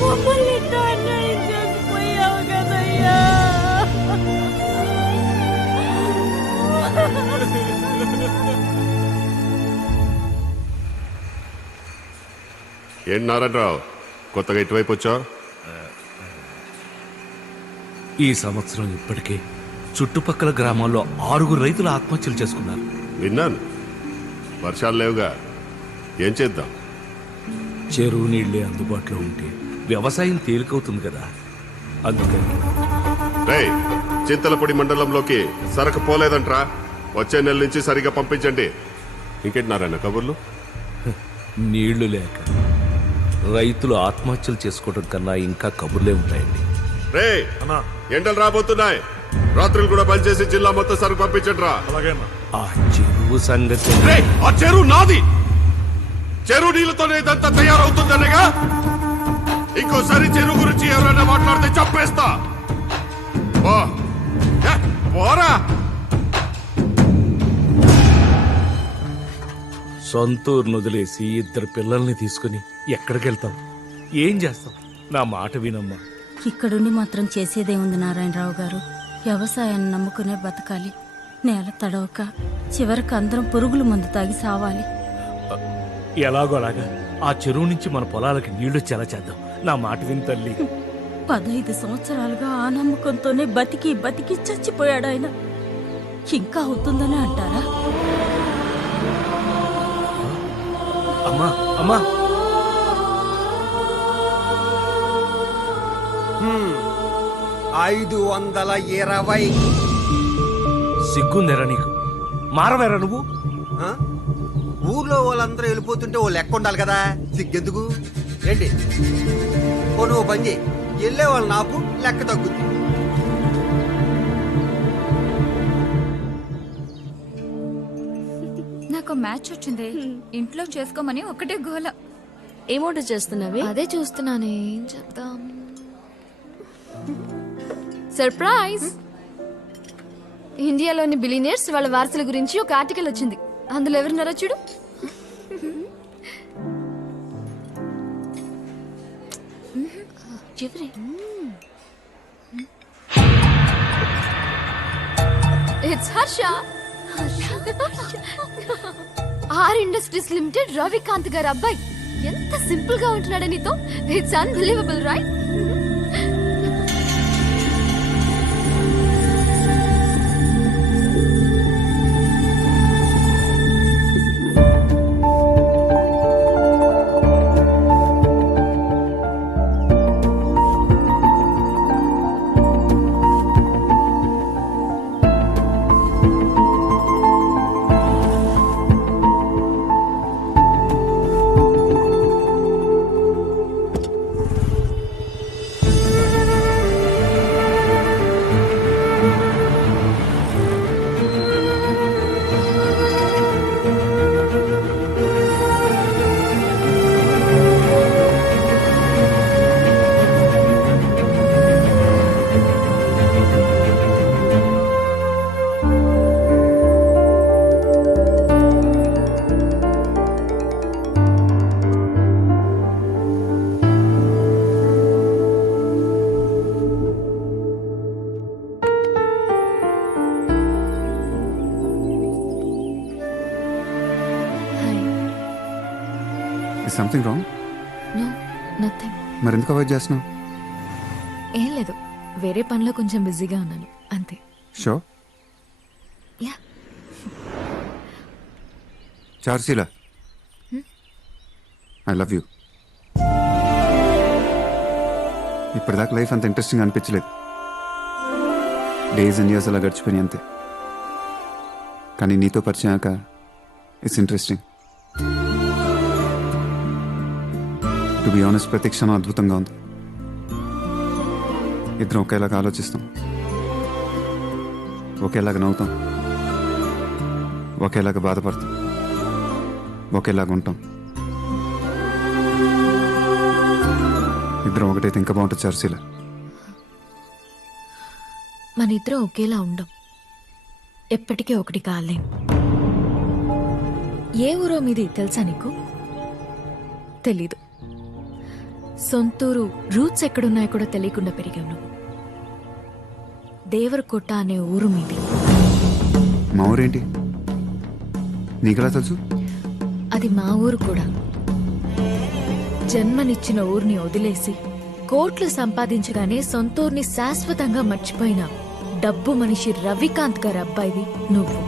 మమ్మల్ని ఇంత అన్యాయం చేసిపోయావు కదయ్యా. ఏంటి నారాయణరావు, కొత్తగా ఇటువైపు వచ్చావు? ఈ సంవత్సరం ఇప్పటికే చుట్టుపక్కల గ్రామాల్లో 6 రైతులు ఆత్మహత్యలు చేసుకున్నారు. విన్నాను. వర్షాలు లేవుగా, ఏం చేద్దాం? చెరువు నీళ్లే అందుబాటులో ఉంటే వ్యవసాయం తేలికవుతుంది కదా, అందుకని. రేయ్, చింతలపూడి మండలంలోకి సరకు పోలేదంట్రా. వచ్చే నెల నుంచి సరిగా పంపించండి. ఇంకేంటి నారాయణ కబుర్లు? నీళ్లు లేక రైతులు ఆత్మహత్యలు చేసుకోవడం కన్నా ఇంకా కబుర్లే ఉంటాయండి. రే, ఎండలు రాబోతున్నాయి. రాత్రులు కూడా పనిచేసి జిల్లా మొత్తం సరుకు పంపించండి రా. ఆ చెరువు సంగతి ఆ చెరువు నాది. చెరువు నీళ్ళతోనే ఇదంతా తయారవుతుందనగా. ఇంకోసారి చెరువు గురించి ఎవరైనా మాట్లాడితే చంపేస్తా. పోరా. సొంతూరును వదిలేసి 2 పిల్లల్ని తీసుకుని ఎక్కడికి వెళ్తాం? ఏం చేస్తాం? నా మాట వినమ్మా. ఇక్కడుండి మాత్రం చేసేదేముంది నారాయణరావు గారు? వ్యవసాయాన్ని నమ్ముకునే బతకాలి. నేల తడవక చివరికి అందరం పురుగుల మందు తాగి సావాలి. ఎలాగోలాగా ఆ చెరువు నుంచి మన పొలాలకి నీళ్లు చెల చేద్దాం. నా మాట విని తల్లి. 15 సంవత్సరాలుగా ఆ నమ్మకంతోనే బతికి బతికి చచ్చిపోయాడు ఆయన. ఇంకా అవుతుందని అంటారా? అమ్మా అమ్మా, 520. సిగ్గుందేరా నీకు? మారవేరా నువ్వు? ఊర్లో వాళ్ళందరూ వెళ్ళిపోతుంటే ఓ లెక్క ఉండాలి కదా, సిగ్గెందుకు? ఏంటి ఓ నువ్వు పని చేయి, వెళ్ళే వాళ్ళ నాపు లెక్క తగ్గుద్ది. నాకు మ్యాచ్ వచ్చింది, ఇంట్లో చేసుకోమని ఒకటే గోల. ఏం ఆర్డర్ చేస్తున్నావే? అదే చూస్తున్నానే, ఏం చెప్దాం. సర్ప్రైజ్! ఇండియాలోని బిలియనర్స్ వాళ్ళ వారసుల గురించి ఒక ఆర్టికల్ వచ్చింది. అందులో ఎవరున్నారో చూడు. ఎవరే? It's Harsha. R Industries Limited Ravikant garu అబ్బాయి. ఎంత సింపుల్ గా ఉంటున్నాడు నీతో. It's unbelievable right? Something wrong? No, nothing. మరి ఎందుకు అవాయిడ్ చేస్తున్నావు? ఏం లేదు, వేరే పనిలో కొంచెం బిజీగా ఉన్నాను అంతే. షో యా. చార్సీలా, ఐ లవ్ యూ. ఇప్పటిదాకా లైఫ్ అంత ఇంట్రెస్టింగ్ అనిపించలేదు. డేస్ అండ్ ఇయర్స్ అలా గడిచిపోయి అంతే. కానీ నీతో పరిచయాక it's interesting. To be honest, ప్రతి క్షణం అద్భుతంగా ఉంది. ఇద్దరం ఒకేలాగా ఆలోచిస్తాం, ఒకేలాగా నవ్వుతాం, ఒకేలాగా బాధపడతాం, ఒకేలాగా ఉంటాం. ఇద్దరం ఒకటైతే ఇంకా బాగుంటుంది చార్సీలా. మన ఇద్దరం ఒకేలా ఉండం, ఎప్పటికీ ఒకటి కాలేం. ఏ ఊరో మీది తెలుసా నీకు? తెలీదు. సొంతూరు రూట్స్ ఎక్కడున్నాయో కూడా తెలియకుండా పెరిగావు నువ్వు. దేవరకొట్ట అనే ఊరు మీది. మా ఊరేంటి నీకెలా తెలుసు? అది మా ఊరు కూడా. జన్మనిచ్చిన ఊరిని వదిలేసి కోట్లు సంపాదించగానే సొంతూరుని శాశ్వతంగా మర్చిపోయిన డబ్బు మనిషి రవికాంత్ గారి అబ్బాయివి నువ్వు.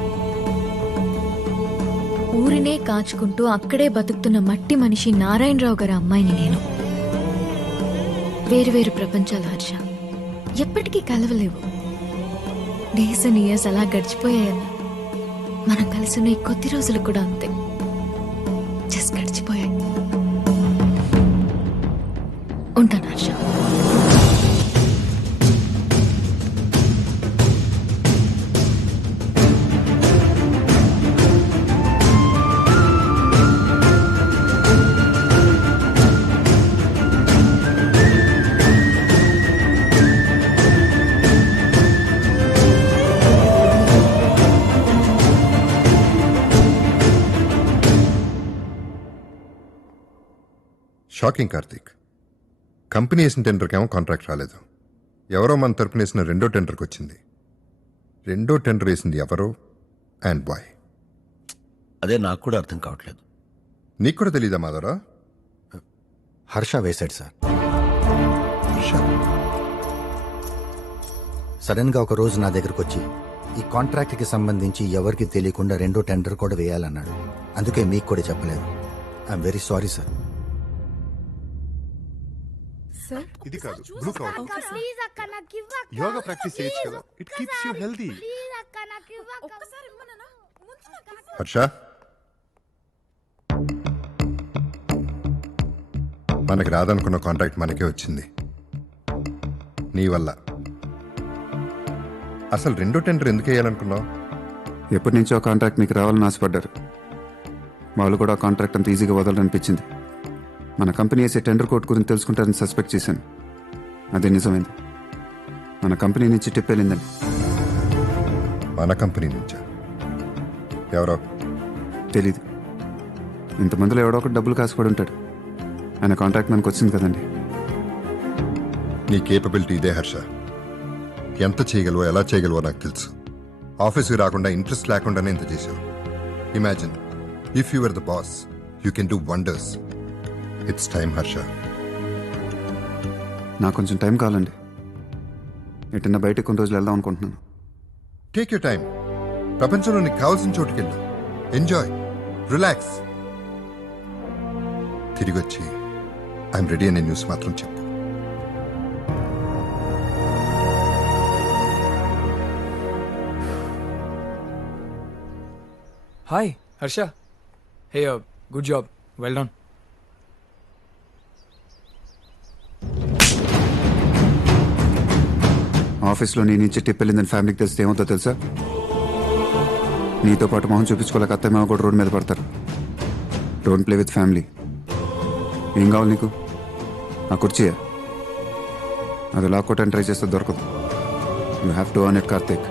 ఊరినే కాచుకుంటూ అక్కడే బతుకుతున్న మట్టి మనిషి నారాయణరావు గారి అమ్మాయిని నేను. వేరు ప్రపంచాలు హర్ష, ఎప్పటికీ కలవలేవు. డేస్ అండ్ ఇయర్స్ అలా గడిచిపోయాయన్న, మనం కలిసిన ఈ కొద్ది రోజులు కూడా అంతే, జస్ట్ గడిచిపోయాయి. ఉంటాను హర్ష. షాకింగ్ కార్తీక్. కంపెనీ వేసిన టెండర్కేమో కాంట్రాక్ట్ రాలేదు. ఎవరో మన తరపున వేసిన రెండో టెండర్కి వచ్చింది. రెండో టెండర్ వేసింది ఎవరో అండ్ బాయ్. అదే నాకు కూడా అర్థం కావట్లేదు. నీకు కూడా తెలీదా మాధవరా? హర్ష వేశాడు సార్. హర్ష సడన్ గా ఒక రోజు నా దగ్గరకు వచ్చి ఈ కాంట్రాక్ట్ కి సంబంధించి ఎవరికి తెలియకుండా రెండో టెండర్ కూడా వేయాలన్నాడు. అందుకే మీకు కూడా చెప్పలేదు. I'm very sorry sir. ఇది కాదు, బ్లూ కవర్. యోగా ప్రాక్టీస్ చేయొచ్చు కదా, it keeps you healthy. Harsha, మనకి రాదనుకున్న కాంట్రాక్ట్ మనకే వచ్చింది నీ వల్ల. అసలు రెండో టెండర్ ఎందుకు వేయాలనుకున్నావు? ఎప్పటి నుంచో ఆ కాంట్రాక్ట్ మీకు రావాలని ఆశపడ్డారు. వాళ్ళు కూడా ఆ కాంట్రాక్ట్ అంత ఈజీగా వదలనిపించింది. మన కంపెనీ వేసే టెండర్ కోడ్ గురించి తెలుసుకుంటారని సస్పెక్ట్ చేశాను. అదే నిజమైంది. మన కంపెనీ నుంచి టిప్ వెళ్ళిందండి. మన కంపెనీ నుంచా? ఎవరో తెలీదు. ఇంతమందిలో ఎవడో ఒకటి డబ్బులు కాసుపడి ఉంటాడు. ఆయన కాంట్రాక్ట్ మనకు వచ్చింది కదండి. నీ కేపబిలిటీ ఇదే హర్ష. ఎంత చేయగలవో, ఎలా చేయగలవో నాకు తెలుసు. ఆఫీస్కి రాకుండా, ఇంట్రెస్ట్ లేకుండానే ఇంత చేశావు. Imagine if you are the boss, you can do wonders. It's time Harsha. నాకు కొంచెం టైం కావాలండి. ఎటన్నా బయటకు కొన్ని రోజులు వెళ్దాం అనుకుంటున్నాను. Take your time. ప్రపంచంలో నీకు కావాల్సిన చోటుకెళ్ళు. Enjoy, relax. తిరిగి వచ్చి ఐఎమ్ రెడీ అనే న్యూస్ మాత్రం చెప్పు. హాయ్ హర్ష. హే, గుడ్ జాబ్, వెల్ డన్. ఆఫీస్లో నీ నుంచి టిప్ వెళ్ళిందని ఫ్యామిలీకి తెలిస్తే ఏమవుతో తెలుసా? నీతో పాటు మొహం చూపించుకోలేక అత్తమ్మ కూడా రోడ్డు మీద పడతారు. Don't play with family. ఏం కావాలి నీకు? ఆ కుర్చీయా? అది లాక్కోవటానికి ట్రై చేస్తే దొరకదు. You have to earn it Karthik.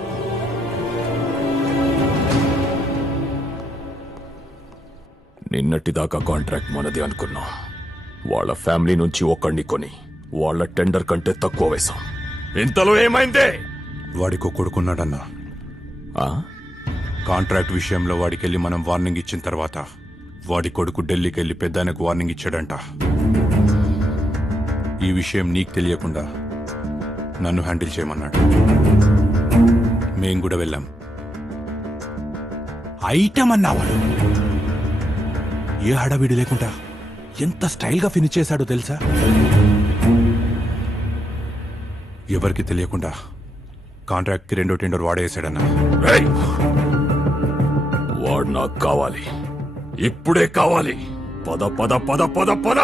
నిన్నటిదాకా కాంట్రాక్ట్ మనది అనుకున్నా. వాళ్ళ ఫ్యామిలీ నుంచి ఒకడిని కొని వాళ్ళ టెండర్ కంటే తక్కువ వేశాం. ఇంతలో ఏమైందే? వాడికో కొడుకున్నాడన్నా. కాంట్రాక్ట్ విషయంలో వాడికెళ్ళి మనం వార్నింగ్ ఇచ్చిన తర్వాత వాడి కొడుకు ఢిల్లీకి వెళ్ళి పెద్దాయనకు వార్నింగ్ ఇచ్చాడంట. ఈ విషయం నీకు తెలియకుండా నన్ను హ్యాండిల్ చేయమన్నాడు. మేం కూడా వెళ్ళాం. ఐటమ్ అన్నావాడు. ఏ హడావిడి లేకుండా ఎంత స్టైల్గా ఫినిష్ చేశాడో తెలుసా? ఎవరికి తెలియకుండా కాంట్రాక్ట్కి రెండో టెండర్ వాడేసాడన్నా. వాడు నాకు కావాలి, ఇప్పుడే కావాలి. పద పద పద పద పద.